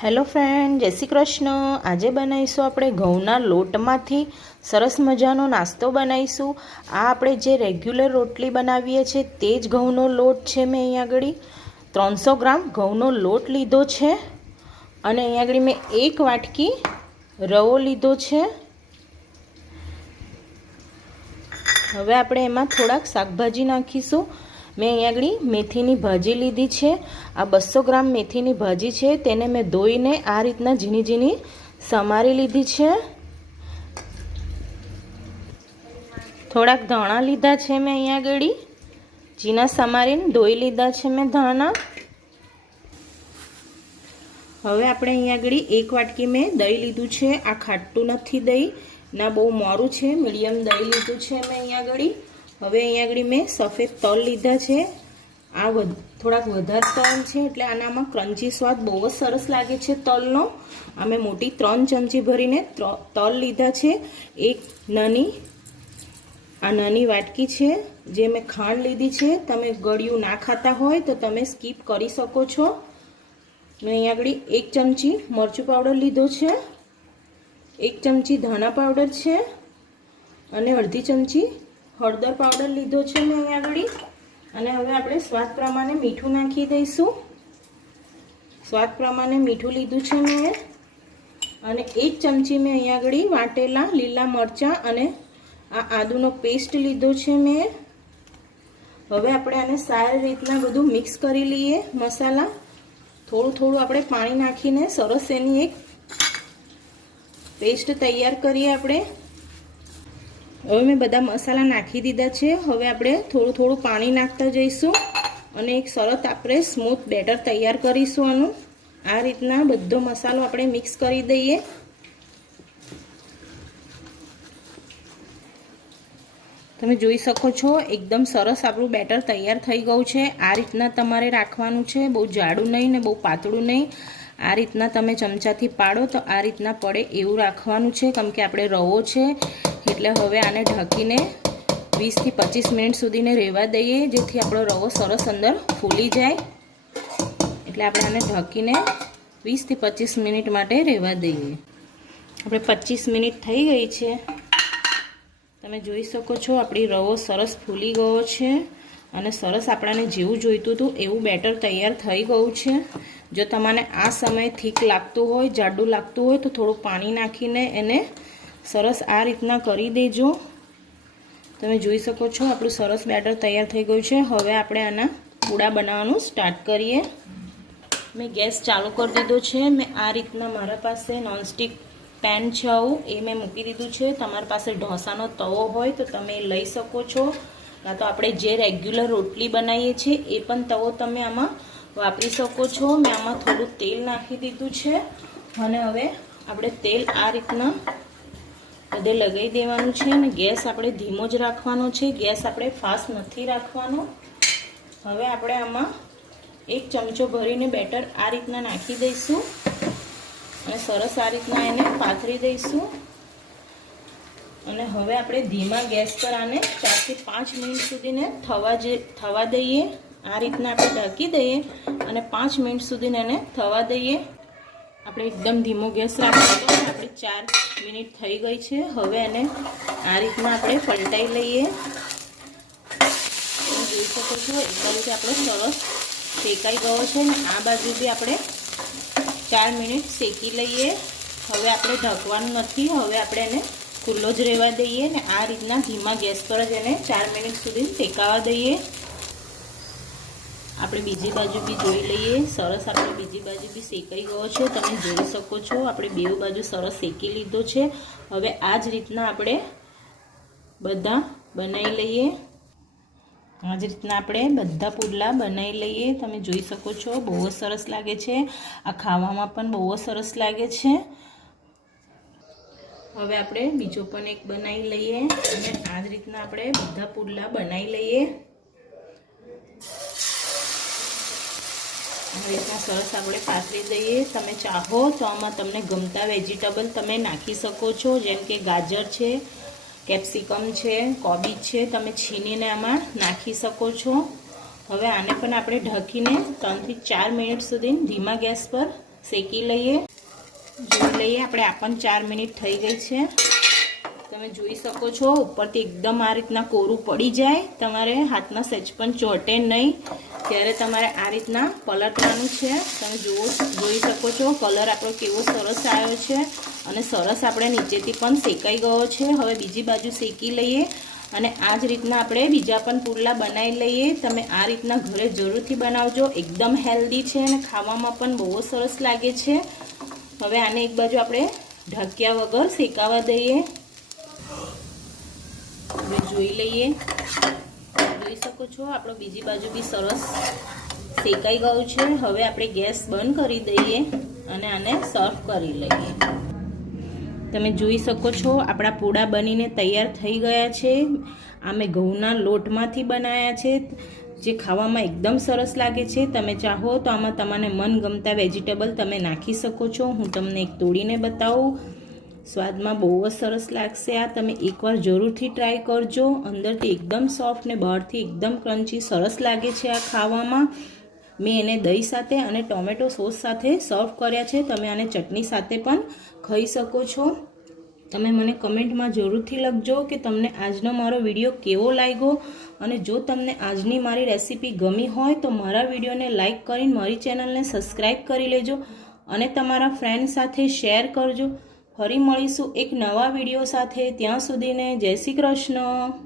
Hello friend, જય શ્રી કૃષ્ણ. આજે બનાવીશું આપણે ઘઉંના લોટમાંથી સરસ મજાનો નાસ્તો બનાવીશું. આ આપણે જે રેગ્યુલર રોટલી બનાવીએ છીએ તે જ ઘઉંનો લોટ છે મેં અહીંયા આગળ. ત્રણસો ગ્રામ ઘઉંનો લોટ લીધો છે અને અહીંયા આગળ મેં એક વાટકી રવો લીધો છે. હવે આપણે એમાં થોડાક શાકભાજી નાખીશું. મેં અહીંયા આગળ મેથીની ભાજી લીધી છે. આ બસો ગ્રામ મેથીની ભાજી છે. તેને મેં ધોઈને આ રીતના ઝીણી ઝીણી સમારી લીધી છે. થોડાક ધાણા લીધા છે મેં અહીંયા આગળ. ઝીણા સમારીને ધોઈ લીધા છે મેં ધાણા. હવે આપણે અહીંયા આગળ એક વાટકી મેં દહીં લીધું છે. આ ખાટું નથી દહીં. ના, બહુ મોરું છે. મીડિયમ દહીં લીધું છે મેં અહીંયા આગળ. હવે અહીંયા આગળ મેં સફેદ તલ લીધા છે. આ થોડાક વધારે તલ છે, એટલે આનામાં ક્રન્ચી સ્વાદ બહુ જ સરસ લાગે છે તલનો. અમે મોટી ત્રણ ચમચી ભરીને તલ લીધા છે. એક નાની, આ નાની વાટકી છે, જે મેં ખાંડ લીધી છે. તમે ગળ્યું ના ખાતા હોય તો તમે સ્કીપ કરી શકો છો. મેં અહીંયા આગળ એક ચમચી મરચું પાવડર લીધો છે. એક ચમચી ધાણા પાવડર છે. અને અડધી ચમચી હળદર પાવડર લીધો છે મેં અહીંયા આગળ. અને હવે આપણે સ્વાદ પ્રમાણે મીઠું નાખી દઈશું. સ્વાદ પ્રમાણે મીઠું લીધું છે મેં. અને એક ચમચી મેં અહીંયા આગળ વાટેલા લીલા મરચાં અને આ આદુનો પેસ્ટ લીધો છે મેં. હવે આપણે આને સારી રીતના બધું મિક્સ કરી લઈએ મસાલા. થોડું થોડું આપણે પાણી નાખીને સરસ એની એક પેસ્ટ તૈયાર કરીએ આપણે. હવે મેં બધા મસાલા નાખી દીધા છે. હવે આપણે થોડું થોડું પાણી નાખતા જઈશું અને એક સરસ આપણે સ્મૂથ બેટર તૈયાર કરીશું આનું. આ રીતના બધો મસાલો આપણે મિક્સ કરી દઈએ. તમે જોઈ શકો છો, એકદમ સરસ આપણું બેટર તૈયાર થઈ ગયું છે. આ રીતના તમારે રાખવાનું છે. બહુ જાડું નહીં ને બહુ પાતળું નહીં. આ રીતના તમે ચમચાથી પાડો તો આ રીતના પડે એવું રાખવાનું છે. કેમ કે આપણે રવો છે, એટલે હવે આને ઢાંકીને વીસથી પચીસ મિનિટ સુધીને રહેવા દઈએ, જેથી આપણો રવો સરસ અંદર ફૂલી જાય. એટલે આપણે આને ઢાંકીને વીસથી પચીસ મિનિટ માટે રહેવા દઈએ. આપણે પચીસ મિનિટ થઈ ગઈ છે. તમે જોઈ શકો છો, આપણી રવો સરસ ફૂલી ગયો છે. અને સરસ આપણાને જેવું જોઈતું હતું એવું બેટર તૈયાર થઈ ગયું છે. જો તમને આ સમય થીક લાગતું હોય, જાડું લાગતું હોય, તો થોડું પાણી નાખીને એને સરસ આ રીતના કરી દેજો. તમે જોઈ શકો છો આપણું સરસ બેટર તૈયાર થઈ ગયું છે. હવે આપણે આના પૂડા બનાવવાનું સ્ટાર્ટ કરીએ. મેં ગેસ ચાલુ કરી દીધો છે. મેં આ રીતના મારા પાસે નોનસ્ટિક પેન છે આવું, એ મેં મૂકી દીધું છે. તમારી પાસે ઢોસાનો તવો હોય તો તમે લઈ શકો છો. કાં તો આપણે જે રેગ્યુલર રોટલી બનાવીએ છીએ, એ પણ તવો તમે આમાં વાપરી શકો છો. મેં આમાં થોડું તેલ નાખી દીધું છે. અને હવે આપણે તેલ આ રીતના બધે લગાવી દેવાનું છે અને ગેસ આપણે ધીમો જ રાખવાનો છે. ગેસ આપણે ફાસ્ટ નથી રાખવાનો. હવે આપણે આમાં એક ચમચો ભરીને બેટર આ રીતના નાખી દઈશું. અને સરસ આ રીતના એને પાથરી દઈશું. અને હવે આપણે ધીમા ગેસ પર આને ચારથી પાંચ મિનિટ સુધીને થવા જે થવા દઈએ. આ રીતના આપણે ઢાંકી દઈએ અને પાંચ મિનિટ સુધીને એને થવા દઈએ. આપણે એકદમ ધીમો ગેસ રાખવાનો આપણે ચાર મિનિટ થઈ ગઈ છે. હવે એને આ રીતના આપણે પલટાઈ લઈએ. જોઈ શકો છો એક બાજુથી આપણે સરસ શેકાઈ ગયો છે ને. આ બાજુ બી આપણે ચાર મિનિટ શેકી લઈએ. હવે આપણે ઢકવાનું નથી. હવે આપણે એને ખુલ્લો જ રહેવા દઈએ ને આ રીતના ધીમા ગેસ પર જ એને ચાર મિનિટ સુધી શેકાવા દઈએ. આપણે બીજી બાજુ બી જોઈ લઈએ. સરસ આપણે બીજી બાજુ બી શેકાઈ ગયો છે. તમે જોઈ શકો છો, આપણે બે બાજુ સરસ શેકી લીધો છે. હવે આ જ રીતના આપણે બધા બનાવી લઈએ. આ જ રીતના આપણે બધા પુડલા બનાવી લઈએ. તમે જોઈ શકો છો, બહુ જ સરસ લાગે છે. આ ખાવામાં પણ બહુ જ સરસ લાગે છે. હવે આપણે બીજો પણ એક બનાવી લઈએ અને આ જ રીતના આપણે બધા પુડલા બનાવી લઈએ. આ રીતના સરસ આપણે પાથરી દઈએ. તમે ચાહો તો આમાં તમને ગમતા વેજીટેબલ તમે નાખી શકો છો. જેમ કે ગાજર છે, કેપ્સિકમ છે, કોબીજ છે, તમે છીનીને આમાં નાખી શકો છો. હવે આને પણ આપણે ઢકીને ત્રણથી ચાર મિનિટ સુધી ધીમા ગેસ પર શેકી લઈએ. જોઈ લઈએ, આપણે આ પણ ચાર મિનિટ થઈ ગઈ છે. તમે જોઈ શકો છો, ઉપરથી એકદમ આ રીતના કોરું પડી જાય, તમારે હાથમાં સહેજ પણ ચોટે નહીં. ત્યારે તમારે આ રીતના પલટવાનું છે. તમે જુઓ, જોઈ શકો છો, કલર આપણો કેવો સરસ આવ્યો છે અને સરસ આપણે નીચેથી પણ શેકાઈ ગયો છે. હવે બીજી બાજુ શેકી લઈએ અને આ જ રીતના આપણે બીજા પણ પુરલા બનાવી લઈએ. તમે આ રીતના ઘરે જરૂરથી બનાવજો. એકદમ હેલ્ધી છે અને ખાવામાં પણ બહુ સરસ લાગે છે. હવે આને એક બાજુ આપણે ઢાંક્યા વગર શેકાવા દઈએ. હવે જોઈ લઈએ. જોઈ શકો છો, આપણો બીજી બાજુ બી સરસ શેકાઈ ગયું છે. હવે આપણે ગેસ બંધ કરી દઈએ અને આને સર્વ કરી લઈએ. તમે જોઈ શકો છો, આપણા પૂડા બનીને તૈયાર થઈ ગયા છે. અમે ઘઉંના લોટમાંથી બનાવ્યા છે. જે ખાવામાં એકદમ સરસ લાગે છે, તમે ચાહો તો આમાં તમને મનગમતા વેજીટેબલ તમે નાખી શકો છો. હું તમને એક તોડીને બતાવું. સ્વાદમાં બહુ જ સરસ લાગશે આ. તમે એકવાર જરૂરથી ટ્રાય કરજો. અંદરથી એકદમ સોફ્ટ ને બહારથી એકદમ ક્રન્ચી સરસ લાગે છે આ ખાવામાં. મેં એને દહીં સાથે અને ટોમેટો સોસ સાથે સર્વ કર્યા છે. તમે આને ચટણી સાથે પણ ખાઈ શકો છો. તમે મને કમેન્ટમાં જરૂરથી લખજો કે તમને આજનો મારો વીડિયો કેવો લાગ્યો. અને જો તમને આજની મારી રેસીપી ગમી હોય તો મારા વિડીયોને લાઇક કરીને મારી ચેનલને સબસ્ક્રાઈબ કરી લેજો અને તમારા ફ્રેન્ડ સાથે શેર કરજો. ફરી મળીશું એક નવા વીડિયો સાથે. ત્યાં સુધીને જય શ્રી કૃષ્ણ.